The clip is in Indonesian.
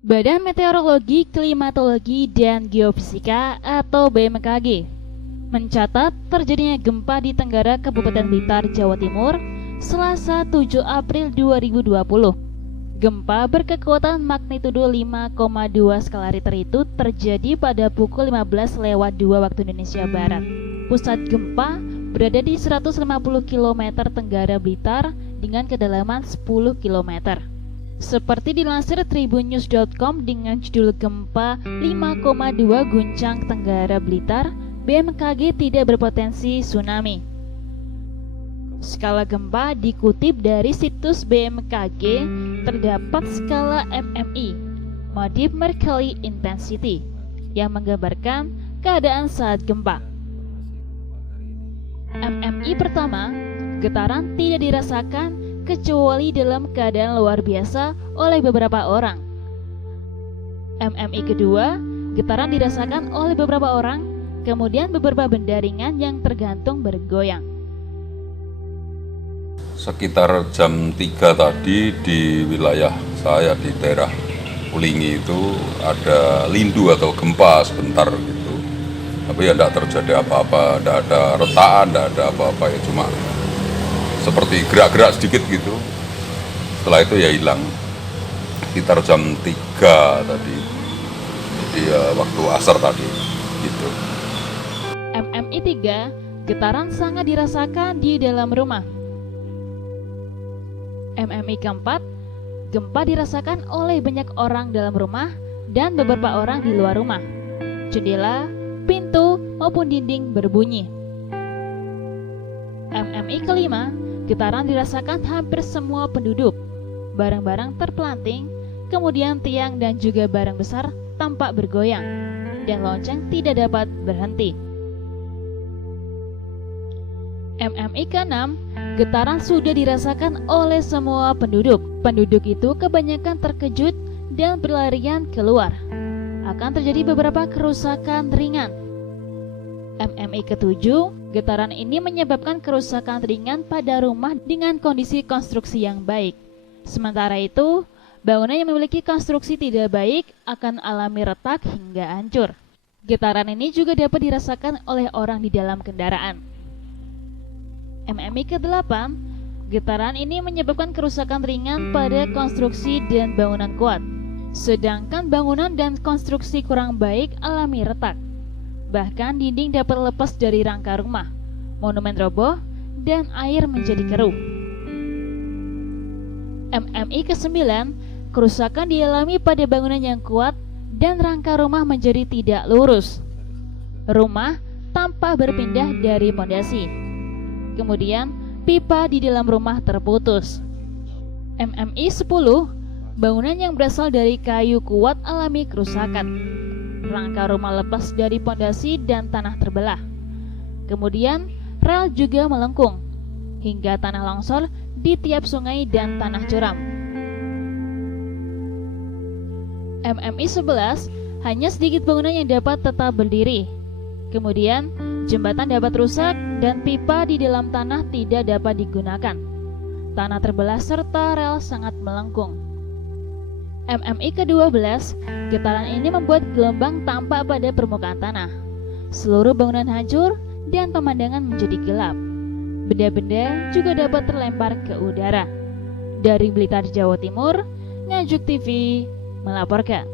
Badan Meteorologi, Klimatologi, dan Geofisika atau BMKG mencatat terjadinya gempa di Tenggara Kabupaten Blitar, Jawa Timur, Selasa 7 April 2020. Gempa berkekuatan magnitudo 5,2 skala Richter itu terjadi pada pukul 15:02 waktu Indonesia Barat. Pusat gempa berada di 150 km tenggara Blitar dengan kedalaman 10 km. Seperti dilansir tribunnews.com dengan judul gempa 5,2 guncang Tenggara Blitar, BMKG tidak berpotensi tsunami. Skala gempa dikutip dari situs BMKG, terdapat skala MMI, Modif Mercalli Intensity, yang menggambarkan keadaan saat gempa. MMI pertama, getaran tidak dirasakan kecuali dalam keadaan luar biasa oleh beberapa orang. MMI kedua, getaran dirasakan oleh beberapa orang, kemudian beberapa benda ringan yang tergantung bergoyang. Sekitar jam 3 tadi di wilayah saya di daerah Ulingi itu ada lindu atau gempa sebentar gitu. Tapi ya tidak terjadi apa-apa, tidak ada retakan, tidak ada apa-apa, ya cuma seperti gerak-gerak sedikit gitu. Setelah itu ya hilang. Sekitar jam 3 tadi. Jadi ya waktu asar tadi gitu. MMI 3, getaran sangat dirasakan di dalam rumah. MMI keempat, gempa dirasakan oleh banyak orang dalam rumah dan beberapa orang di luar rumah. Jendela, pintu, maupun dinding berbunyi. MMI kelima, getaran dirasakan hampir semua penduduk. Barang-barang terpelanting, kemudian tiang dan juga barang besar tampak bergoyang, dan lonceng tidak dapat berhenti. MMI ke-6, getaran sudah dirasakan oleh semua penduduk. Penduduk itu kebanyakan terkejut dan berlarian keluar. Akan terjadi beberapa kerusakan ringan. MMI ke-7, getaran ini menyebabkan kerusakan ringan pada rumah dengan kondisi konstruksi yang baik. Sementara itu, bangunan yang memiliki konstruksi tidak baik akan alami retak hingga hancur. Getaran ini juga dapat dirasakan oleh orang di dalam kendaraan. MMI ke-8, getaran ini menyebabkan kerusakan ringan pada konstruksi dan bangunan kuat. Sedangkan bangunan dan konstruksi kurang baik alami retak. Bahkan dinding dapat lepas dari rangka rumah, monumen roboh, dan air menjadi keruh. MMI ke-9, kerusakan dialami pada bangunan yang kuat dan rangka rumah menjadi tidak lurus. Rumah tampak berpindah dari pondasi. Kemudian, pipa di dalam rumah terputus. MMI 10, bangunan yang berasal dari kayu kuat alami kerusakan. Rangka rumah lepas dari pondasi dan tanah terbelah. Kemudian, rel juga melengkung, hingga tanah longsor di tiap sungai dan tanah curam. MMI 11, hanya sedikit bangunan yang dapat tetap berdiri. Kemudian, jembatan dapat rusak dan pipa di dalam tanah tidak dapat digunakan. Tanah terbelah serta rel sangat melengkung. MMI ke-12, getaran ini membuat gelombang tampak pada permukaan tanah. Seluruh bangunan hancur dan pemandangan menjadi gelap. Benda-benda juga dapat terlempar ke udara. Dari Blitar, Jawa Timur, Ngajuk TV melaporkan.